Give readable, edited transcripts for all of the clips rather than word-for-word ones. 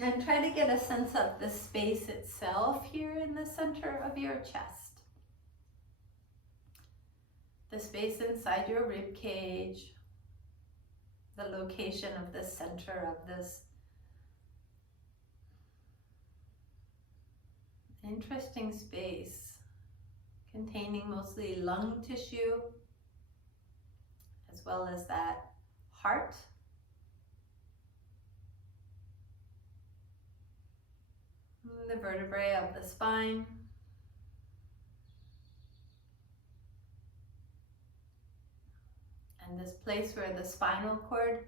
And try to get a sense of the space itself here in the center of your chest. The space inside your rib cage, the location of the center of this interesting space containing mostly lung tissue as well as that heart. The vertebrae of the spine. And this place where the spinal cord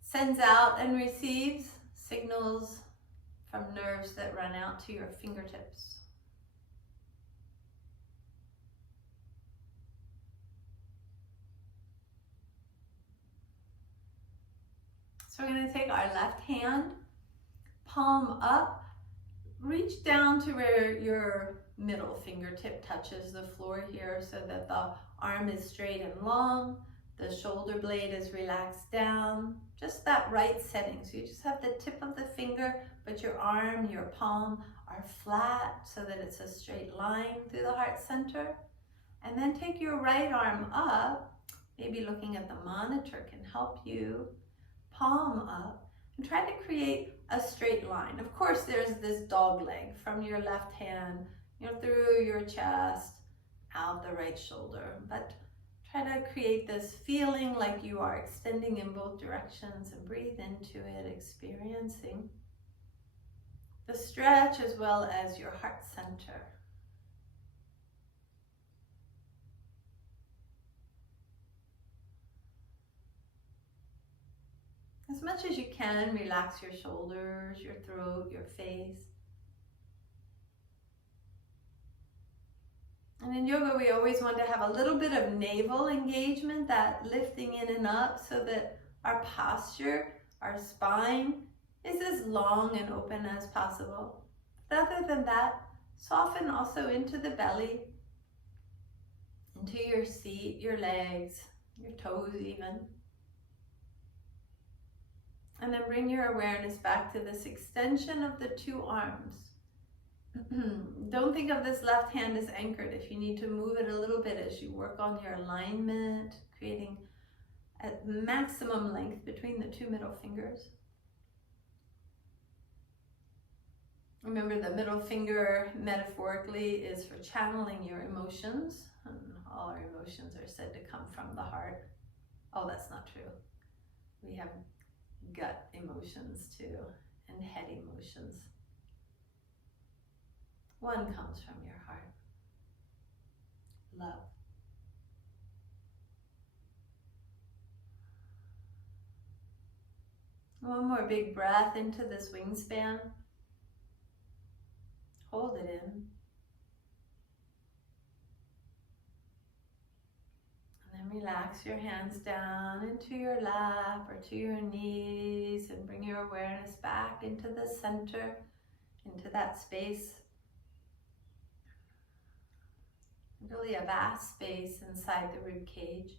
sends out and receives signals from nerves that run out to your fingertips. So we're going to take our left hand, palm up, reach down to where your middle fingertip touches the floor here so that the arm is straight and long, the shoulder blade is relaxed down, just that right setting. So you just have the tip of the finger, but your arm, your palm are flat so that it's a straight line through the heart center. And then take your right arm up, maybe looking at the monitor can help you, palm up, and try to create a straight line. Of course, there's this dog leg from your left hand, through your chest, out the right shoulder. But try to create this feeling like you are extending in both directions and breathe into it, experiencing the stretch as well as your heart center. As much as you can, relax your shoulders, your throat, your face. And in yoga, we always want to have a little bit of navel engagement, that lifting in and up, so that our posture, our spine is as long and open as possible. But other than that, soften also into the belly, into your seat, your legs, your toes even. And then bring your awareness back to this extension of the two arms. Don't think of this left hand as anchored. If you need to move it a little bit as you work on your alignment, creating a maximum length between the two middle fingers. Remember, the middle finger metaphorically is for channeling your emotions, and all our emotions are said to come from the heart. Oh, that's not true. We have gut emotions too, and head emotions. One comes from your heart. Love. One more big breath into this wingspan. Hold it in. And then relax your hands down into your lap or to your knees and bring your awareness back into the center, into that space. Really a vast space inside the rib cage.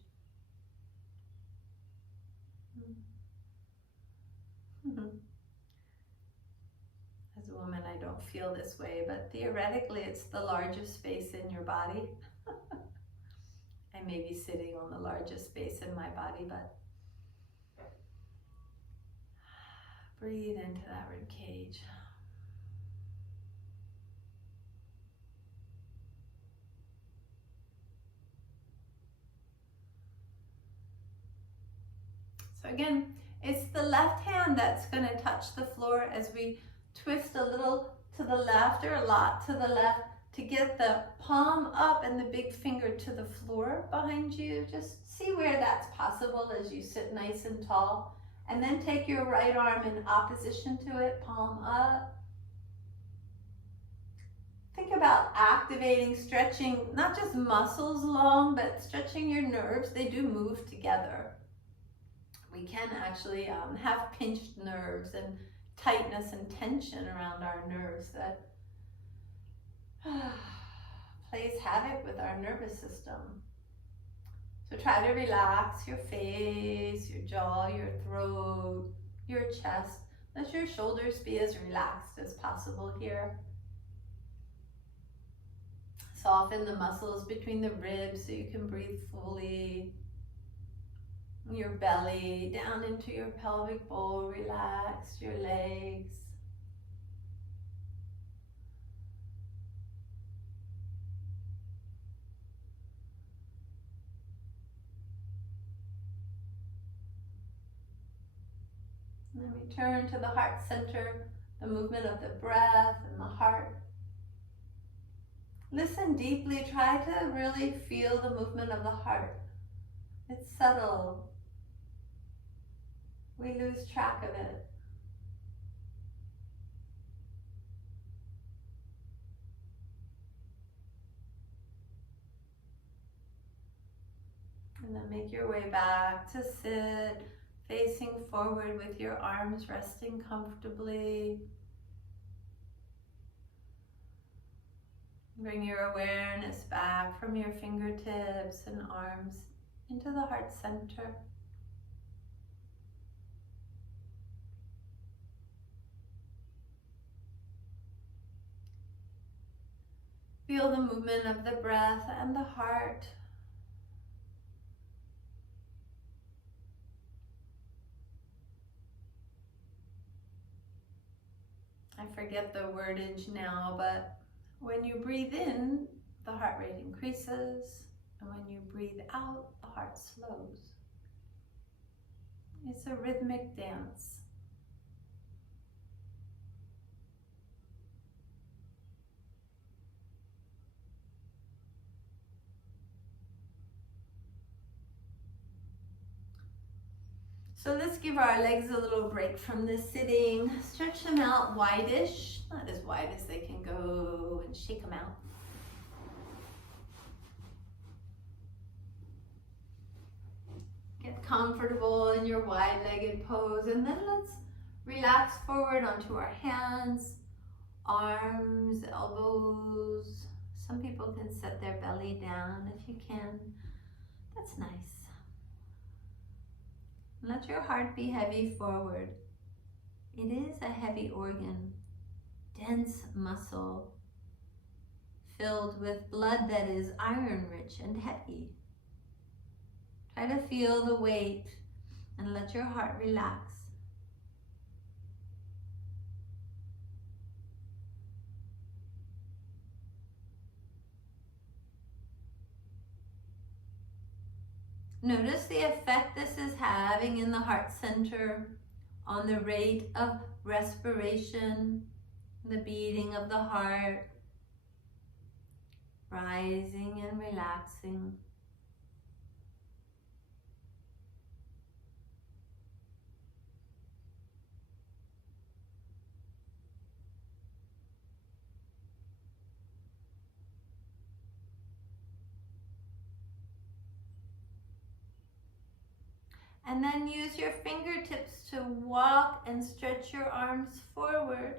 As a woman, I don't feel this way, but theoretically it's the largest space in your body. I may be sitting on the largest space in my body, but breathe into that rib cage. So again, it's the left hand that's going to touch the floor as we twist a little to the left or a lot to the left to get the palm up and the big finger to the floor behind you. Just see where that's possible as you sit nice and tall. And then take your right arm in opposition to it, palm up. Think about activating, stretching, not just muscles long, but stretching your nerves. They do move together. We can actually have pinched nerves and tightness and tension around our nerves that plays havoc with our nervous system. So try to relax your face, your jaw, your throat, your chest. Let your shoulders be as relaxed as possible here. Soften the muscles between the ribs so you can breathe fully. Your belly down into your pelvic bowl. Relax your legs. And then return to the heart center, the movement of the breath and the heart. Listen deeply. Try to really feel the movement of the heart. It's subtle. We lose track of it. And then make your way back to sit, facing forward with your arms resting comfortably. Bring your awareness back from your fingertips and arms into the heart center. Feel the movement of the breath and the heart. I forget the wordage now, but when you breathe in, the heart rate increases, and when you breathe out, the heart slows. It's a rhythmic dance. So let's give our legs a little break from this sitting. Stretch them out wide-ish, not as wide as they can go, and shake them out. Get comfortable in your wide-legged pose, and then let's relax forward onto our hands, arms, elbows. Some people can set their belly down if you can. That's nice. Let your heart be heavy forward. It is a heavy organ, dense muscle, filled with blood that is iron-rich and heavy. Try to feel the weight and let your heart relax. Notice the effect this is having in the heart center on the rate of respiration, the beating of the heart, rising and relaxing. And then use your fingertips to walk and stretch your arms forward.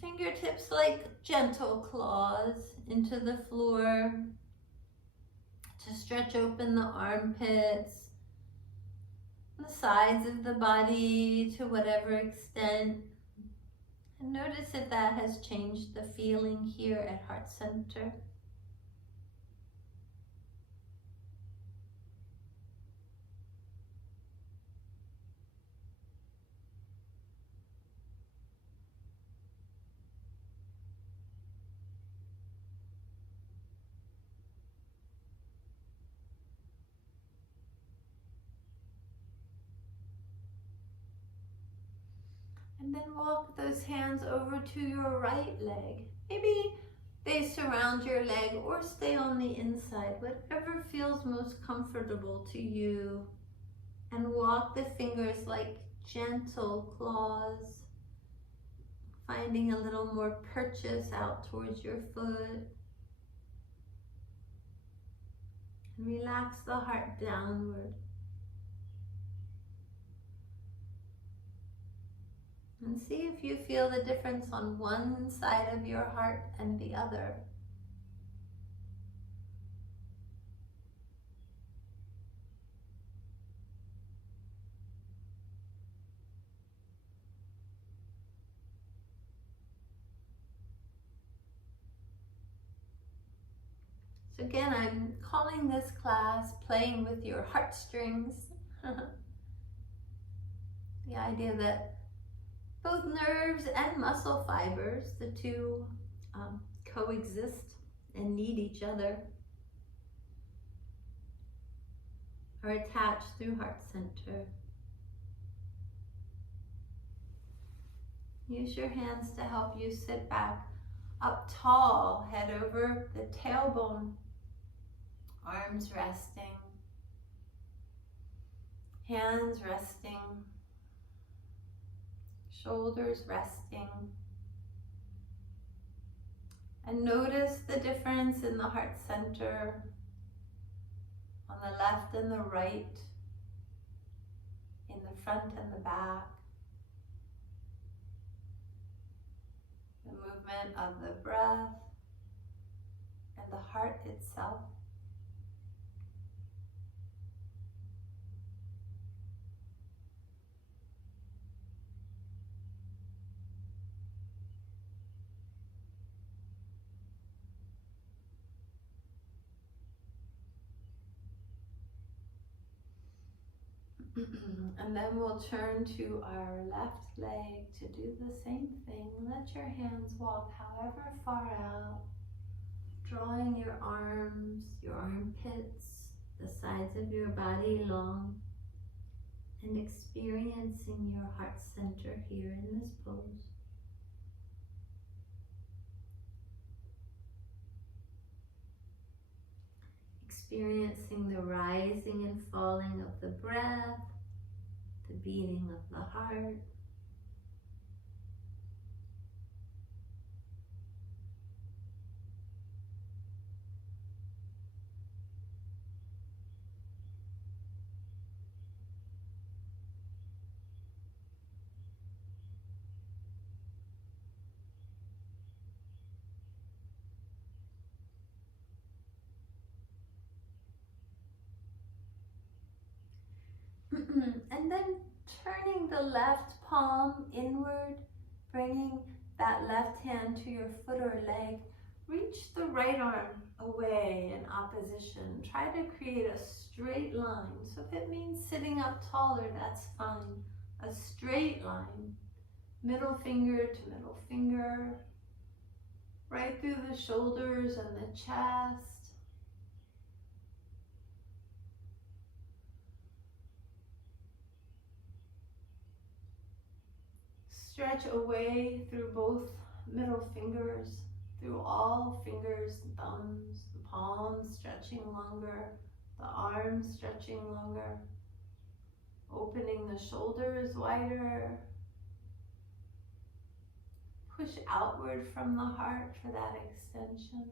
Fingertips like gentle claws into the floor to stretch open the armpits, the sides of the body to whatever extent. And notice if that has changed the feeling here at heart center. And then walk those hands over to your right leg. Maybe they surround your leg or stay on the inside, whatever feels most comfortable to you. And walk the fingers like gentle claws, finding a little more purchase out towards your foot. And relax the heart downward. And see if you feel the difference on one side of your heart and the other. So again, I'm calling this class Playing with Your Heartstrings. The idea that both nerves and muscle fibers, the two coexist and need each other, are attached through heart center. Use your hands to help you sit back up tall, head over the tailbone, arms resting, hands resting, shoulders resting. And notice the difference in the heart center on the left and the right, in the front and the back. The movement of the breath and the heart itself. And then we'll turn to our left leg to do the same thing. Let your hands walk however far out, drawing your arms, your armpits, the sides of your body long, and experiencing your heart center here in this pose. Experiencing the rising and falling of the breath, the beating of the heart. And then turning the left palm inward, bringing that left hand to your foot or leg. Reach the right arm away in opposition. Try to create a straight line. So if it means sitting up taller, that's fine. A straight line. Middle finger to middle finger. Right through the shoulders and the chest. Stretch away through both middle fingers, through all fingers and thumbs, the palms stretching longer, the arms stretching longer, opening the shoulders wider. Push outward from the heart for that extension.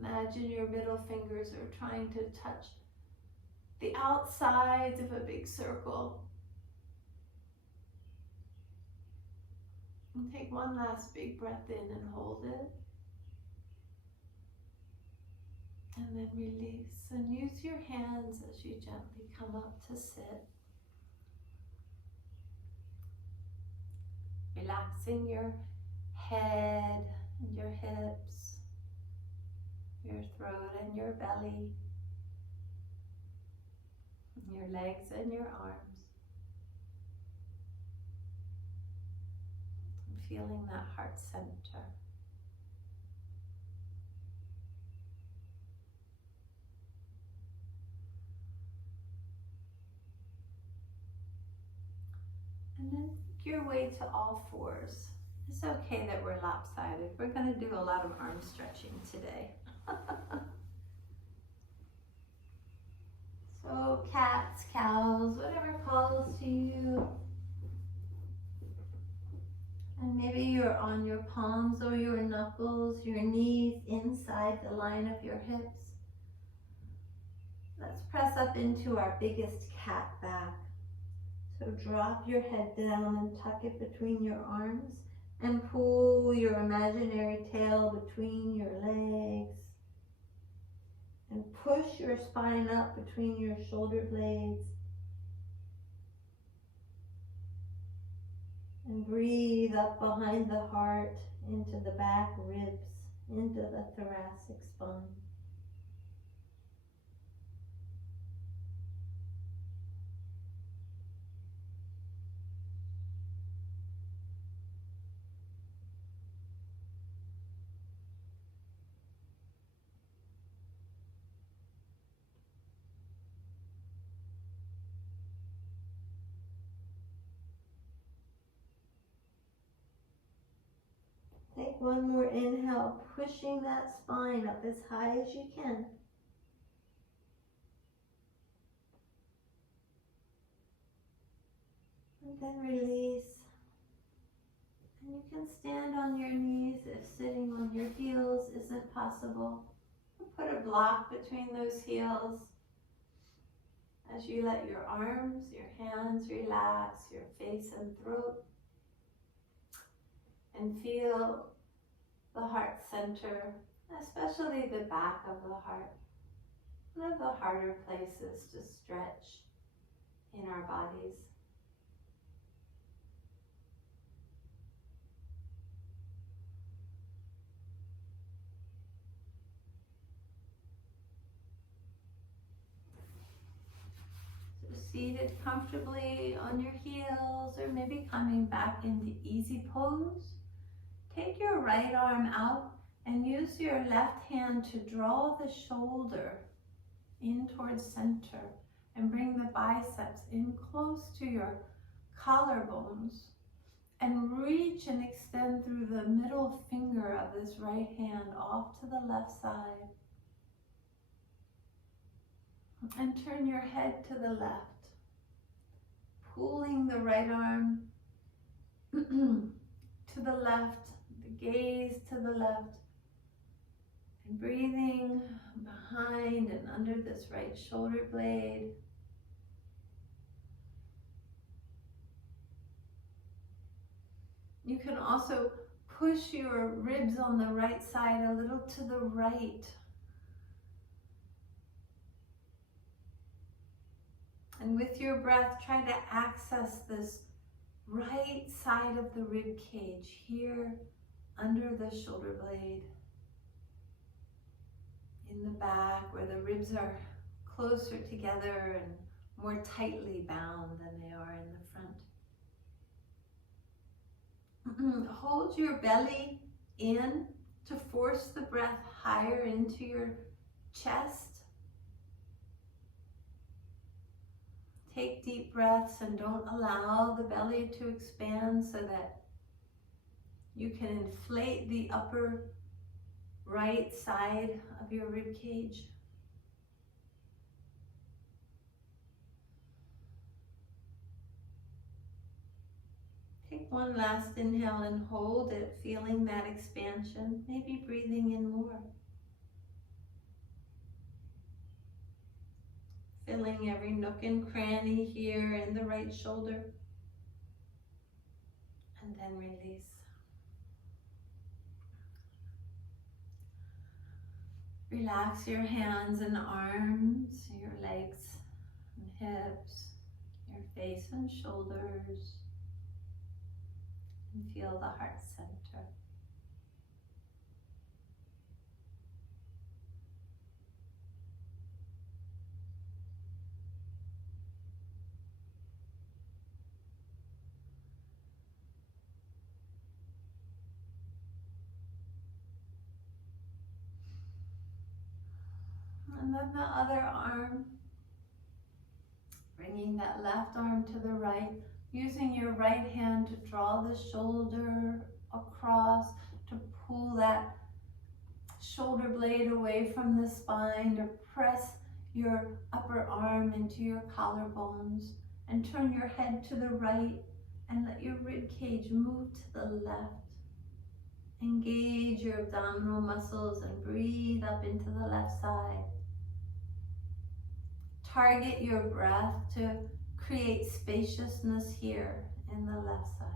Imagine your middle fingers are trying to touch the outsides of a big circle. And take one last big breath in and hold it. And then release. And use your hands as you gently come up to sit. Relaxing your head and your hips, your throat and your belly, your legs and your arms. And feeling that heart center. And then work your way to all fours. It's okay that we're lopsided. We're going to do a lot of arm stretching today. So cats, cows, whatever calls to you. And maybe you're on your palms or your knuckles, your knees inside the line of your hips. Let's press up into our biggest cat back. So drop your head down and tuck it between your arms and pull your imaginary tail between your legs. And push your spine up between your shoulder blades. And breathe up behind the heart, into the back ribs, into the thoracic spine. Take one more inhale, pushing that spine up as high as you can. And then release. And you can stand on your knees if sitting on your heels isn't possible. Put a block between those heels as you let your arms, your hands relax, your face and throat. And feel the heart center, especially the back of the heart. One of the harder places to stretch in our bodies. So seated comfortably on your heels, or maybe coming back into easy pose. Take your right arm out and use your left hand to draw the shoulder in towards center and bring the biceps in close to your collarbones, and reach and extend through the middle finger of this right hand off to the left side, and turn your head to the left, pulling the right arm to the left, the gaze to the left, and breathing behind and under this right shoulder blade. You can also push your ribs on the right side a little to the right. And with your breath, try to access this right side of the rib cage here under the shoulder blade. In the back where the ribs are closer together and more tightly bound than they are in the front. Hold your belly in to force the breath higher into your chest. Take deep breaths and don't allow the belly to expand so that you can inflate the upper right side of your rib cage. Take one last inhale and hold it, feeling that expansion, maybe breathing in more. Filling every nook and cranny here in the right shoulder. And then release. Relax your hands and arms, your legs and hips, your face and shoulders. And feel the heart center. And then the other arm, bringing that left arm to the right, using your right hand to draw the shoulder across, to pull that shoulder blade away from the spine, to press your upper arm into your collarbones, and turn your head to the right and let your rib cage move to the left. Engage your abdominal muscles and breathe up into the left side. Target your breath to create spaciousness here in the left side.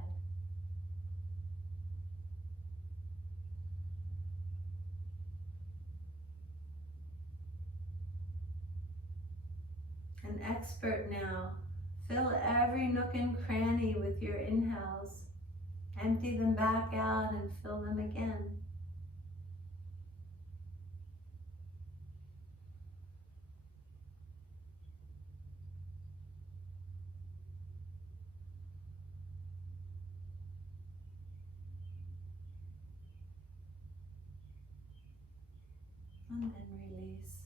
An expert now, fill every nook and cranny with your inhales Empty them back out and fill them again. And then release.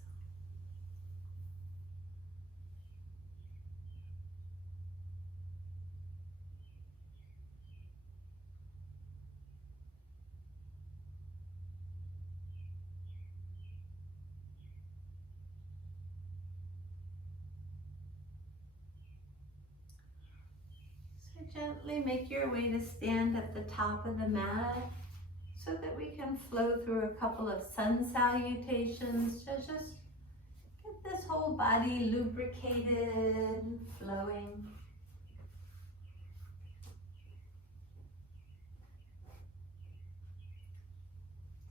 So gently make your way to stand at the top of the mat so that we can flow through a couple of sun salutations to just get this whole body lubricated, flowing.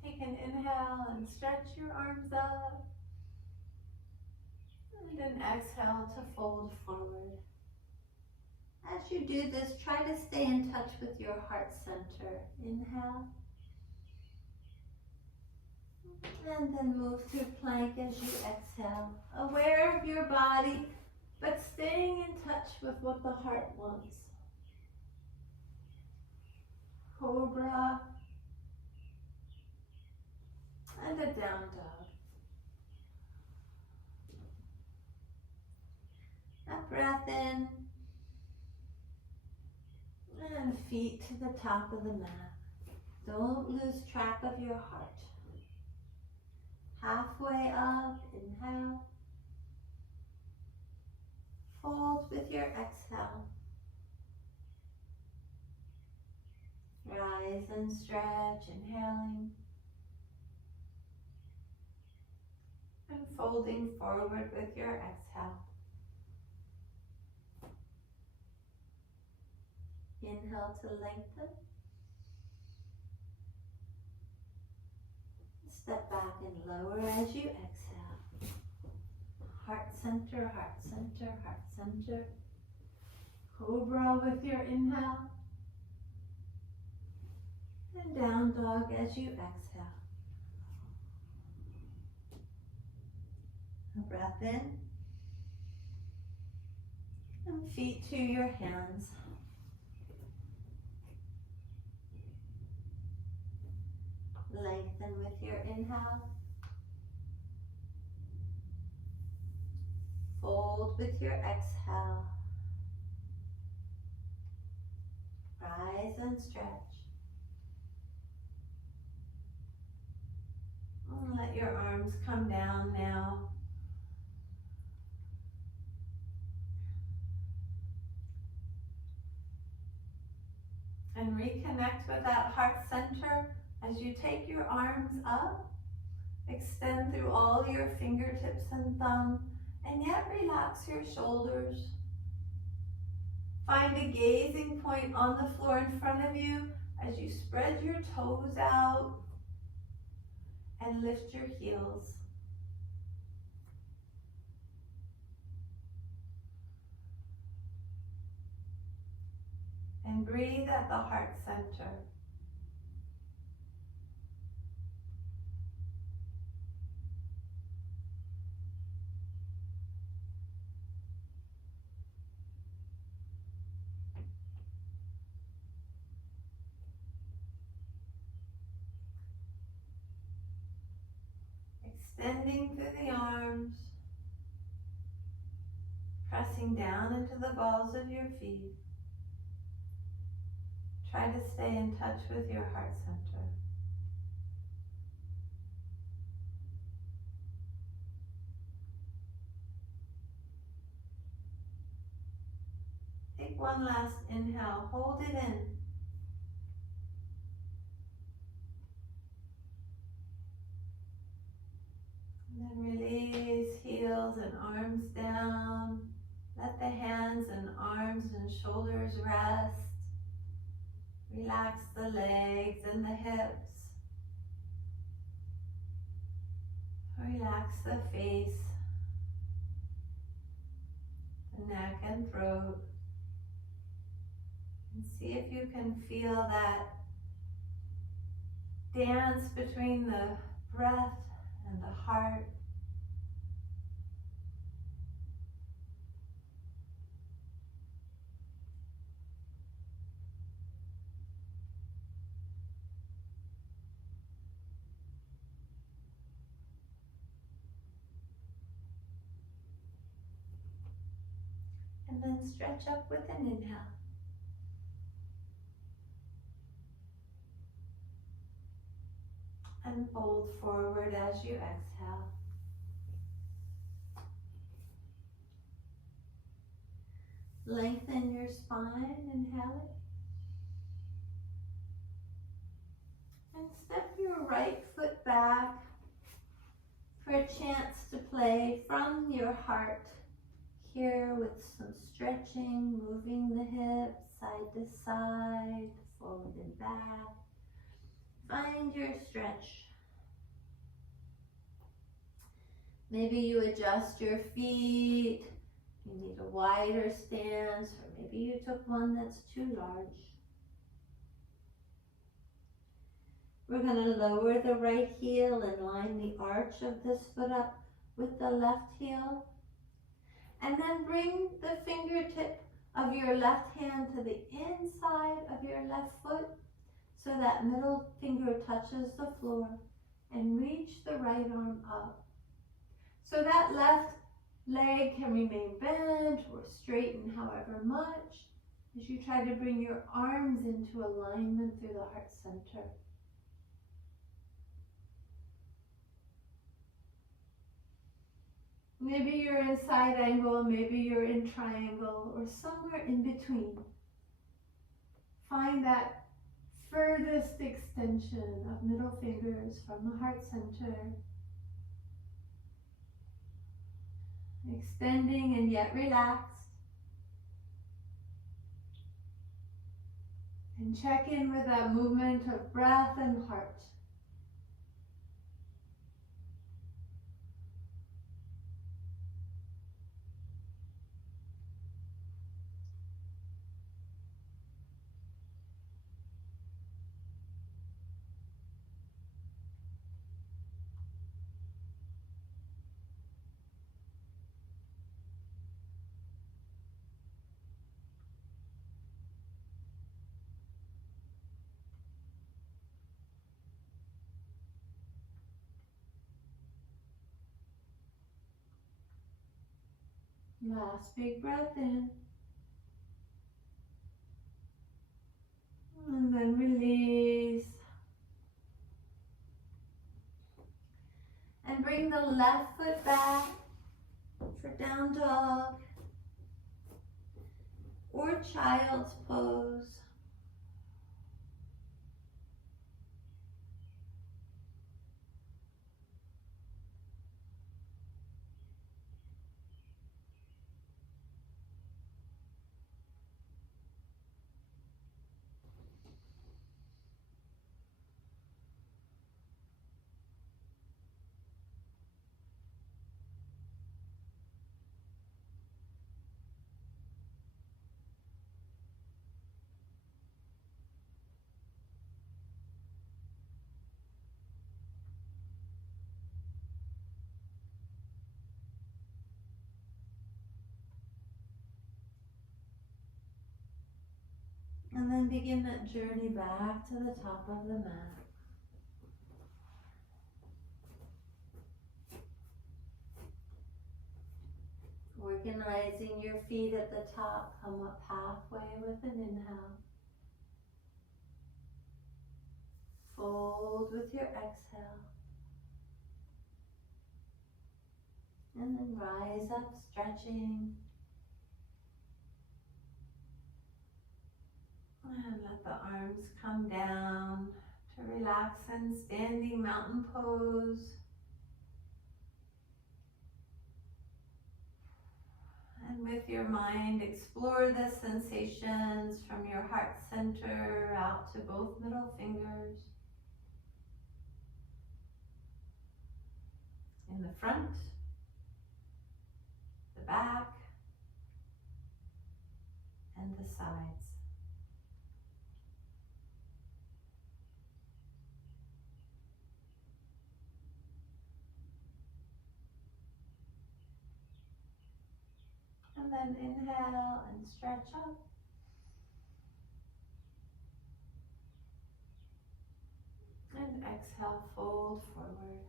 Take an inhale and stretch your arms up. And an exhale to fold forward. As you do this, try to stay in touch with your heart center. Inhale. And then move through plank as you exhale. Aware of your body, but staying in touch with what the heart wants. Cobra. And a down dog. A breath in. And feet to the top of the mat. Don't lose track of your heart. Halfway up, inhale. Fold with your exhale. Rise and stretch, inhaling. And folding forward with your exhale. Inhale to lengthen. Step back and lower as you exhale. Heart center, heart center, heart center. Cobra with your inhale. And down dog as you exhale. A breath in. And feet to your hands. Lengthen with your inhale. Fold with your exhale. Rise and stretch. And let your arms come down now. And reconnect with that heart center. As you take your arms up, extend through all your fingertips and thumb, and yet relax your shoulders. Find a gazing point on the floor in front of you as you spread your toes out and lift your heels. And breathe at the heart center. Extending through the arms, pressing down into the balls of your feet. Try to stay in touch with your heart center. Take one last inhale, hold it in. And then release, heels and arms down. Let the hands and arms and shoulders rest. Relax the legs and the hips. Relax the face, the neck and throat. And see if you can feel that dance between the breath and the heart. And then stretch up with an inhale. And fold forward as you exhale. Lengthen your spine, inhale it. And step your right foot back for a chance to play from your heart here with some stretching, moving the hips side to side, forward and back. Find your stretch. Maybe you adjust your feet. You need a wider stance, or maybe you took one that's too large. We're going to lower the right heel and line the arch of this foot up with the left heel. And then bring the fingertip of your left hand to the inside of your left foot so that middle finger touches the floor, and reach the right arm up. So that left leg can remain bent or straighten however much as you try to bring your arms into alignment through the heart center. Maybe you're in side angle, maybe you're in triangle, or somewhere in between. Find that furthest extension of middle fingers from the heart center. Extending and yet relaxed. And check in with that movement of breath and heart. Last big breath in. And then release. And bring the left foot back for down dog or child's pose. And then begin that journey back to the top of the mat. Organizing your feet at the top, come up halfway with an inhale. Fold with your exhale. And then rise up, stretching. And let the arms come down to relax in standing mountain pose. And with your mind, explore the sensations from your heart center out to both middle fingers. In the front, the back, and the sides. And then inhale and stretch up. And exhale, fold forward.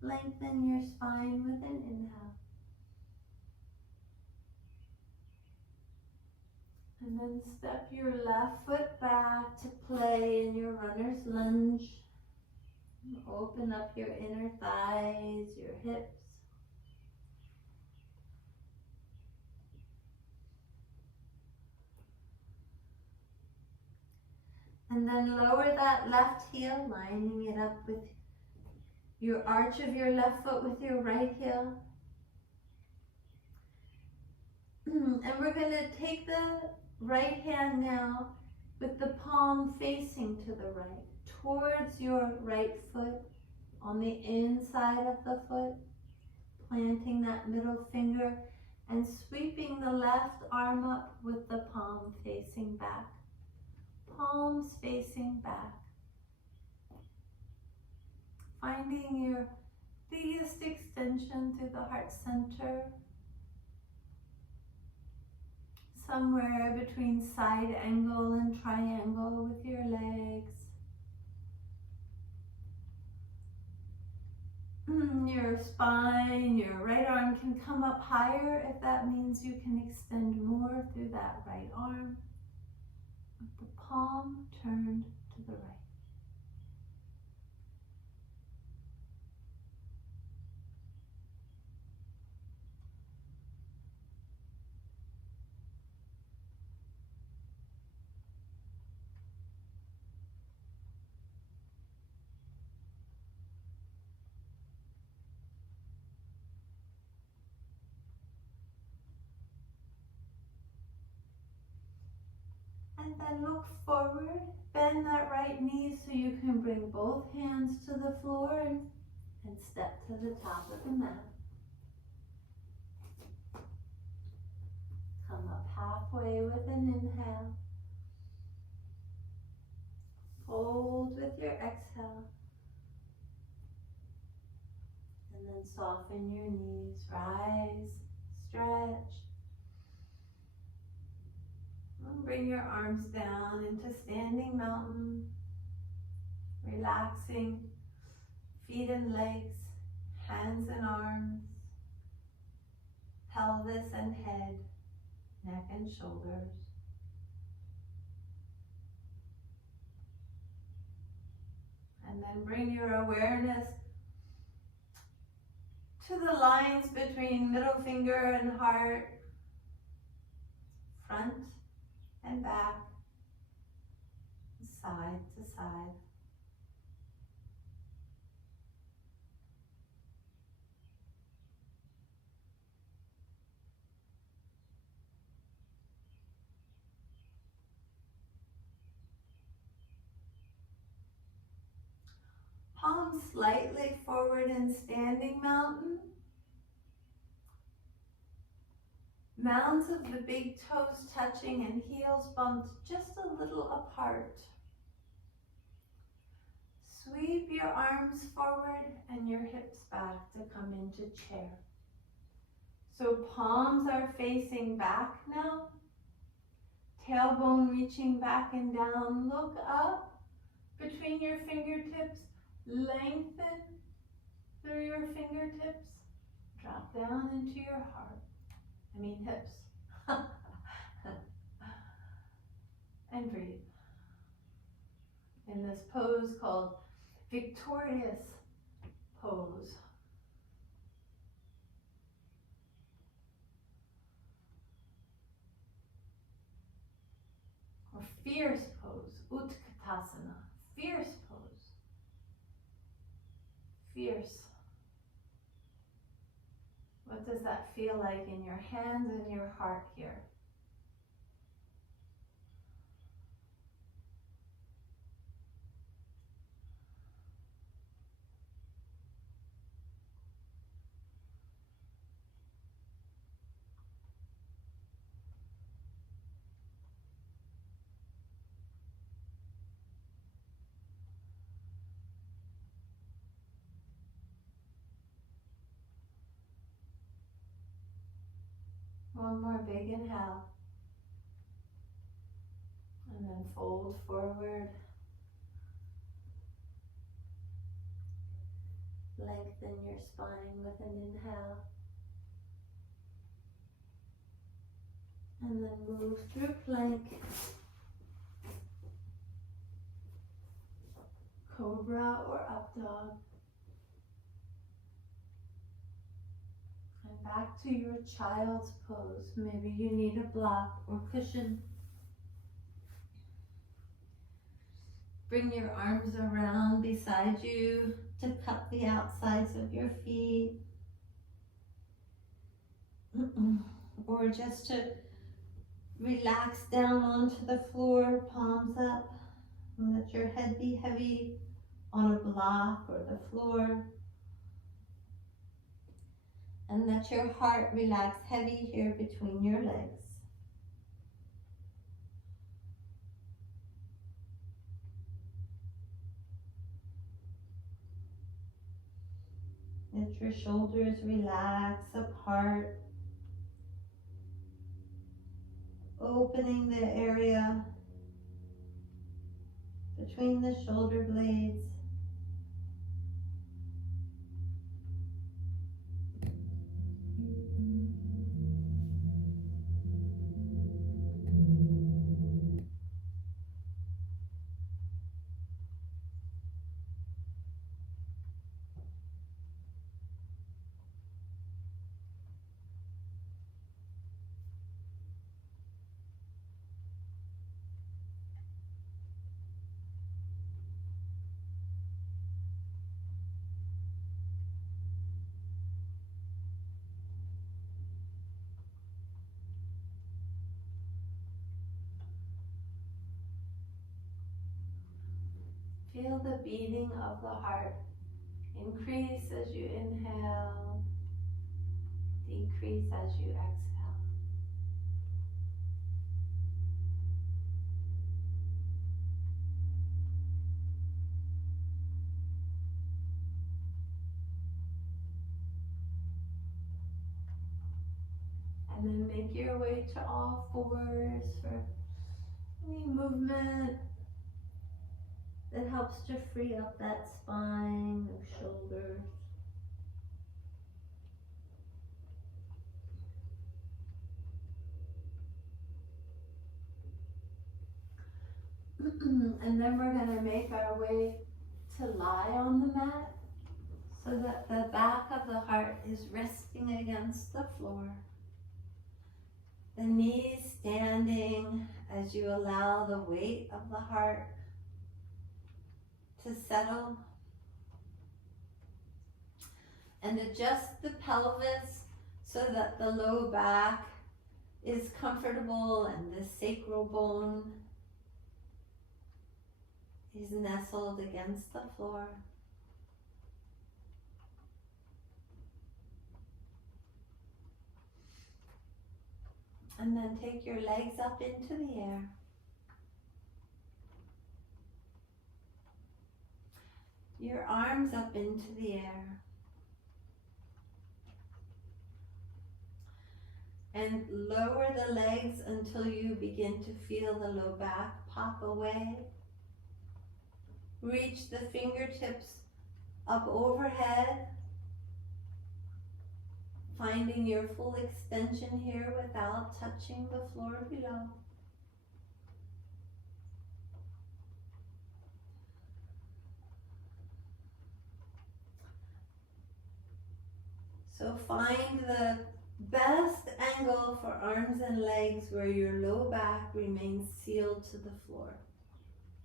Lengthen your spine with an inhale. And then step your left foot back to play in your runner's lunge. Open up your inner thighs, your hips. And then lower that left heel, lining it up with your arch of your left foot with your right heel. And we're going to take the right hand now with the palm facing to the right, towards your right foot, on the inside of the foot, planting that middle finger and sweeping the left arm up with the palm facing back. Palms facing back. Finding your biggest extension through the heart center. Somewhere between side angle and triangle with your legs. Your spine, your right arm can come up higher if that means you can extend more through that right arm. With the palm turned to the right. And then look forward, bend that right knee so you can bring both hands to the floor and step to the top of the mat. Come up halfway with an inhale. Fold with your exhale. And then soften your knees, rise, stretch. And bring your arms down into standing mountain, relaxing feet and legs, hands and arms, pelvis and head, neck and shoulders. And then bring your awareness to the lines between middle finger and heart, front and back, side to side. Palms slightly forward in standing mountain. Mounds of the big toes touching and heels bumped just a little apart. Sweep your arms forward and your hips back to come into chair. So palms are facing back now. Tailbone reaching back and down. Look up between your fingertips. Lengthen through your fingertips. Drop down into your heart. Hips. And breathe. In this pose called victorious pose. Or fierce pose, Utkatasana, fierce pose. Fierce. What does that feel like in your hands and your heart here? One more big inhale. And then fold forward. Lengthen your spine with an inhale. And then move through plank, cobra or up dog. And back to your child's pose. Maybe you need a block or cushion. Bring your arms around beside you to cup the outsides of your feet. Or just to relax down onto the floor, palms up, and let your head be heavy on a block or the floor. And let your heart relax heavy here between your legs. Let your shoulders relax apart, opening the area between the shoulder blades. Feel the beating of the heart increase as you inhale, decrease as you exhale. And then make your way to all fours for any movement that helps to free up that spine and shoulders. And then we're going to make our way to lie on the mat so that the back of the heart is resting against the floor. The knees standing as you allow the weight of the heart to settle. And adjust the pelvis so that the low back is comfortable and the sacral bone is nestled against the floor. And then take your legs up into the air. Your arms up into the air. And lower the legs until you begin to feel the low back pop away. Reach the fingertips up overhead, finding your full extension here without touching the floor below. So find the best angle for arms and legs where your low back remains sealed to the floor.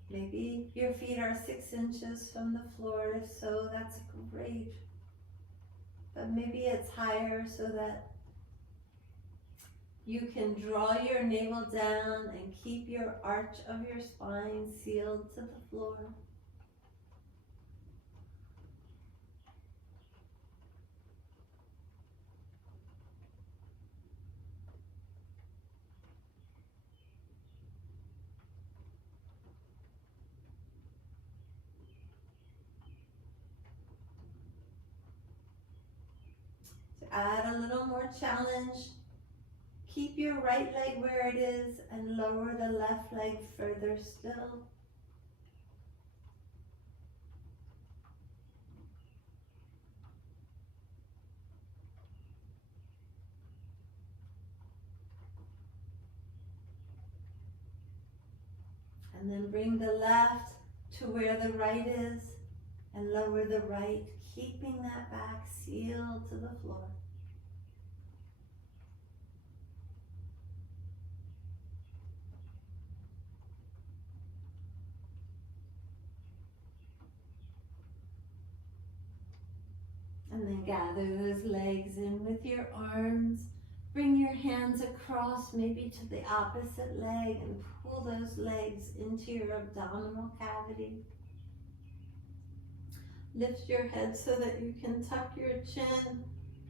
Maybe your feet are 6 inches from the floor, if so, that's great. But maybe it's higher so that you can draw your navel down and keep your arch of your spine sealed to the floor. To add a little more challenge, Keep your right leg where it is and lower the left leg further still. And then bring the left to where the right is and lower the right, keeping that back sealed to the floor. And then gather those legs in with your arms. Bring your hands across, maybe to the opposite leg, and pull those legs into your abdominal cavity. Lift your head so that you can tuck your chin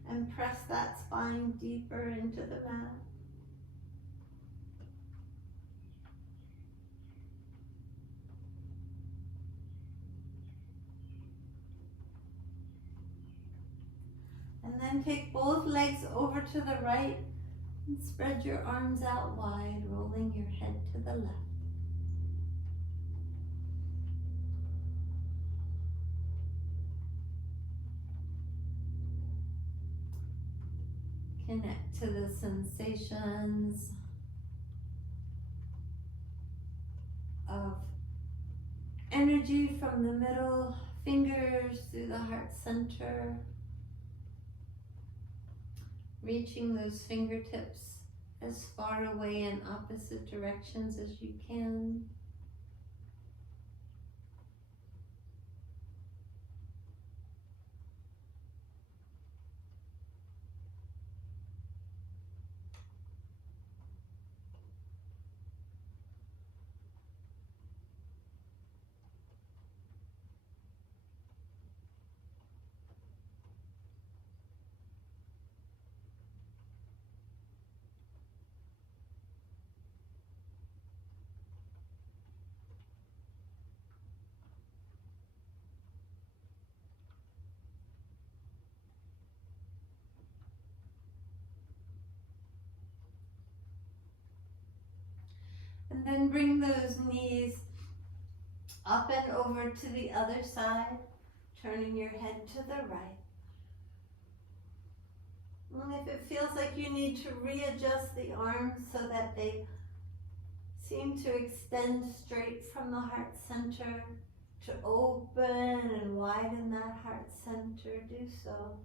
and press that spine deeper into the mat. And then take both legs over to the right and spread your arms out wide, rolling your head to the left. Connect to the sensations of energy from the middle fingers through the heart center, reaching those fingertips as far away in opposite directions as you can. And then bring those knees up and over to the other side, turning your head to the right. And if it feels like you need to readjust the arms so that they seem to extend straight from the heart center, to open and widen that heart center, do so.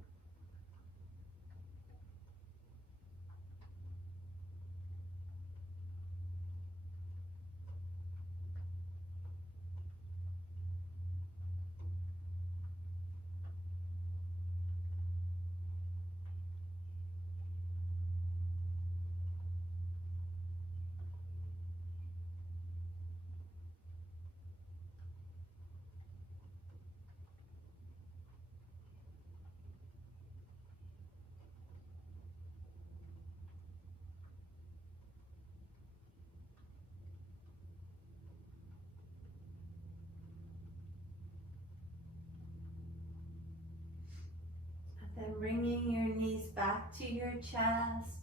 Then bringing your knees back to your chest,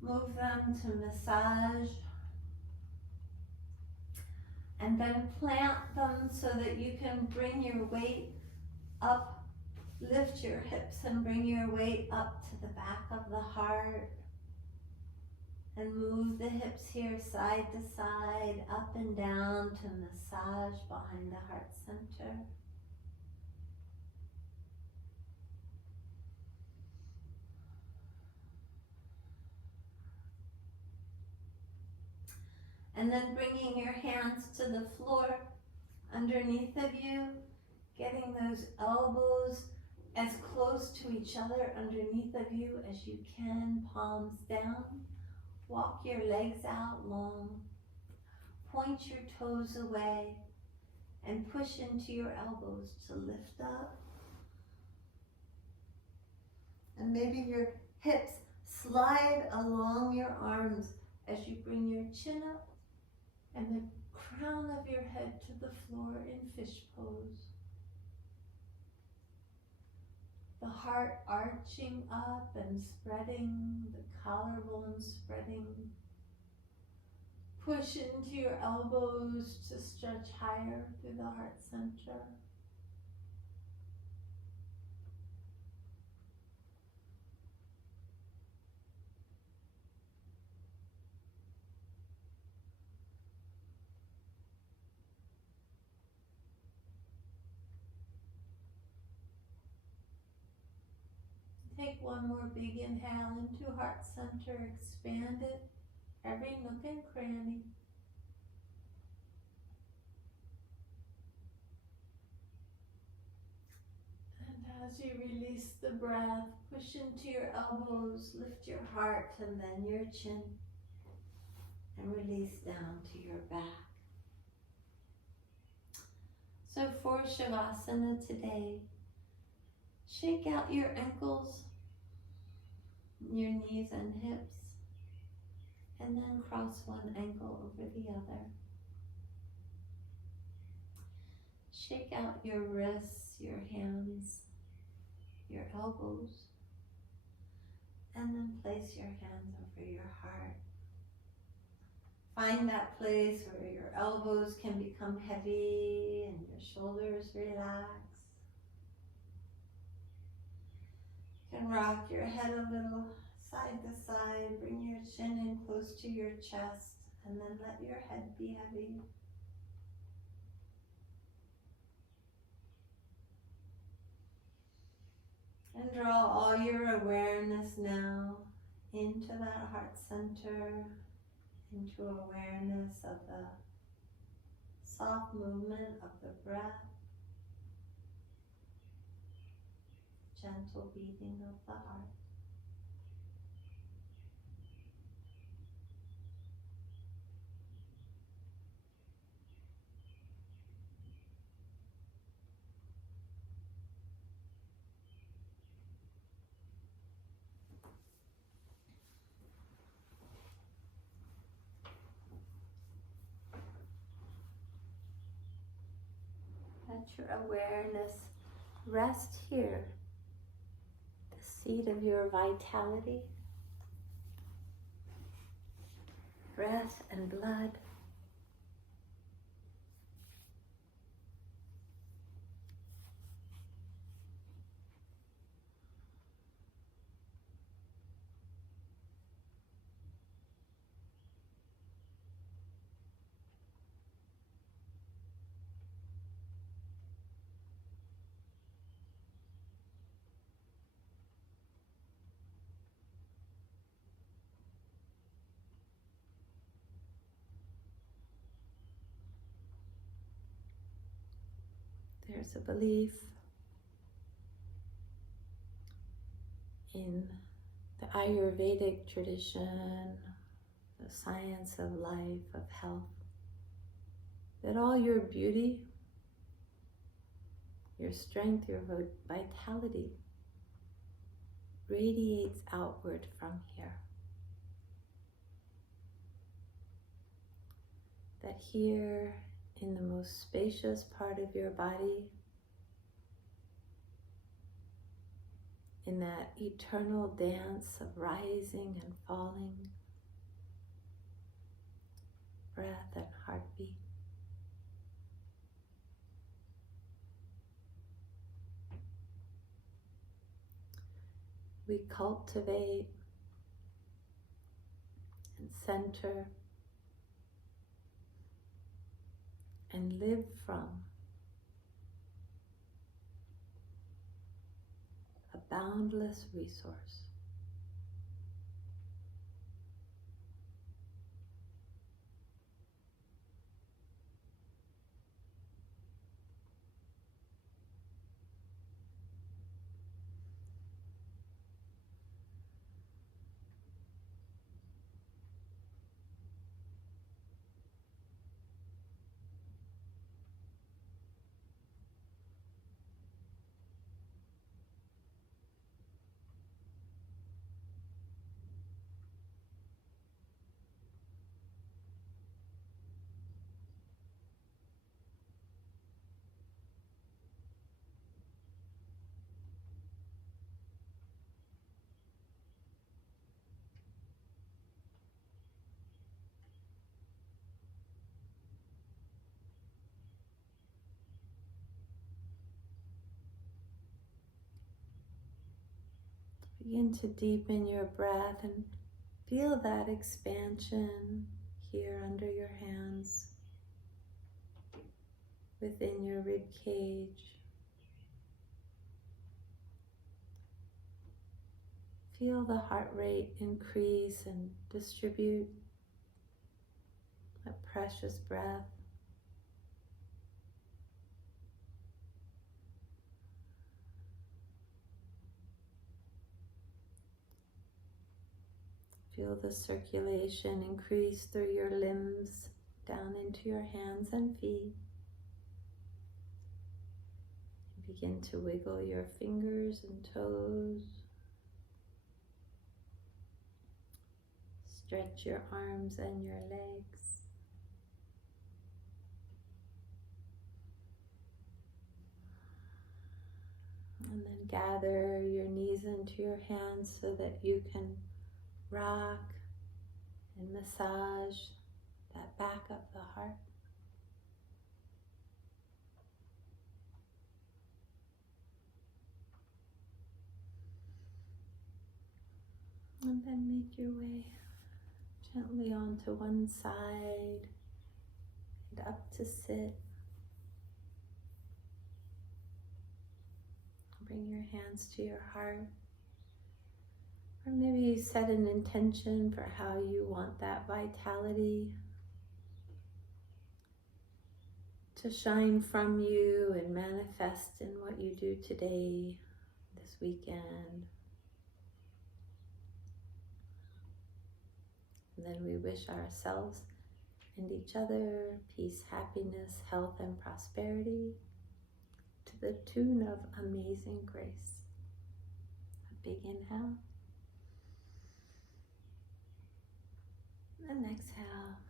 move them to massage, and then plant them so that you can bring your weight up, lift your hips and bring your weight up to the back of the heart, and move the hips here side to side, up and down to massage behind the heart center. And then bringing your hands to the floor underneath of you, getting those elbows as close to each other underneath of you as you can, palms down. Walk your legs out long. Point your toes away and push into your elbows to lift up. And maybe your hips slide along your arms as you bring your chin up and the crown of your head to the floor in fish pose. the heart arching up and spreading, the collarbone spreading. Push into your elbows to stretch higher through the heart center. Take one more big inhale into heart center, expand it, every nook and cranny. And as you release the breath, push into your elbows, lift your heart and then your chin, and release down to your back. So for Savasana today, shake out your ankles, your knees and hips, and then cross one ankle over the other. Shake out your wrists, your hands, your elbows, and then place your hands over your heart. Find that place where your elbows can become heavy and your shoulders relax. You can rock your head a little side to side, bring your chin in close to your chest, and then let your head be heavy. And draw all your awareness now into that heart center, into awareness of the soft movement of the breath, gentle beating of the heart. Let your awareness rest here, the seat of your vitality, breath and blood. There's a belief in the Ayurvedic tradition, the science of life, of health, that all your beauty, your strength, your vitality radiates outward from here. That here, in the most spacious part of your body, in that eternal dance of rising and falling, breath and heartbeat, we cultivate and center and live from a boundless resource. Begin to deepen your breath and feel that expansion here under your hands, within your rib cage. Feel the heart rate increase and distribute that precious breath. Feel the circulation increase through your limbs, down into your hands and feet. Begin to wiggle your fingers and toes. Stretch your arms and your legs. And then gather your knees into your hands so that you can rock and massage that back of the heart. And then make your way gently onto one side and up to sit. Bring your hands to your heart. Or maybe set an intention for how you want that vitality to shine from you and manifest in what you do today, this weekend. And then we wish ourselves and each other peace, happiness, health, and prosperity to the tune of Amazing Grace. A big inhale. And exhale.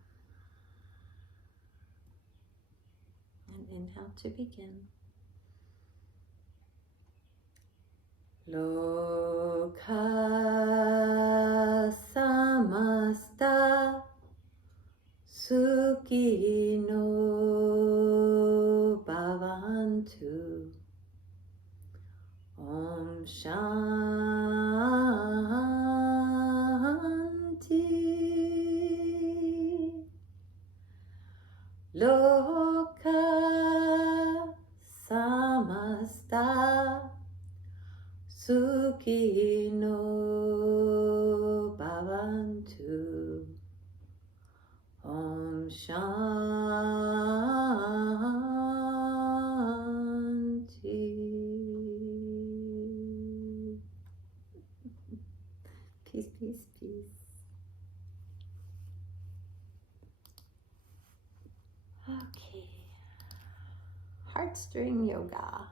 And inhale to begin. Loka samasta sukhino bhavantu. Om Shanti. Loka samasta sukhino bhavantu. Om Shanti. Peace, peace, peace. Okay. Heart string yoga.